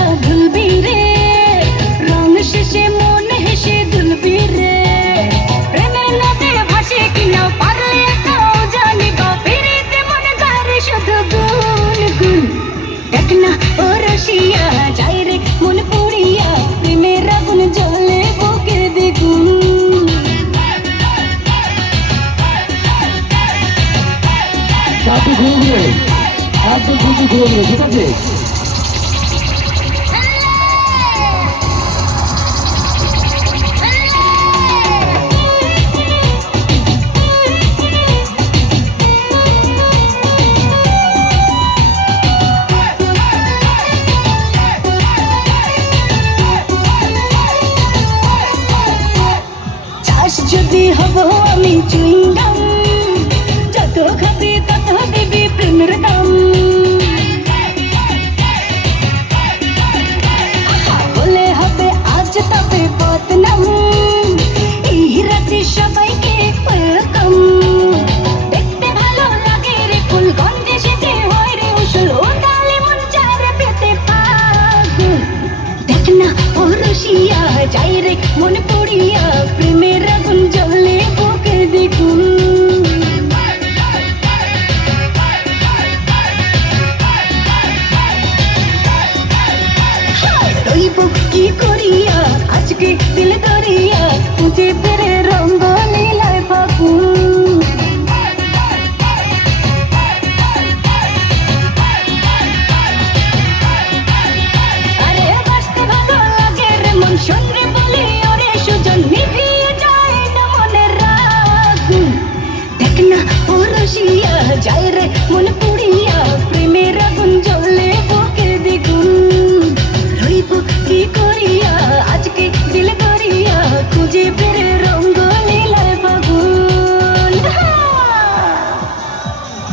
কথা ভুলবি রে, রং শেষে মন হেসে দুলবি রে। প্রেমের নদে ভাসে কিনা পারলে একাও জানিবা, ফিরিতে মনে করে শুধু গুন গুন। দেখ না ও রসিয়া যায় রে মন পুড়িয়া, প্রেমের আগুন জ্বলে বুকের দ্বিগুণ। চারটে ঘুরবে, একদম শুধু ঘুরবে, ঠিক আছে? চাষ যদি হব আমি চুইংগাম, যত খাবি তত দিবি প্রেমের দাম। বলে হবে আজ তবে বদনাম, এই রাতে সবাইকে ওয়েলকাম। দেখতে ভালো লাগে রে ফুল, গন্ধে সেজে হয় রে উসুল, ও ডালে মন চায় পেতে পাগল। দেখ না ও রসিয়া যাই রে মন পুড়িয়া, প্রেমের আগুন জ্বলে বুকের দ্বিগুণ। রইব কি করিয়া আজকে দিল দরিয়া, খুঁজে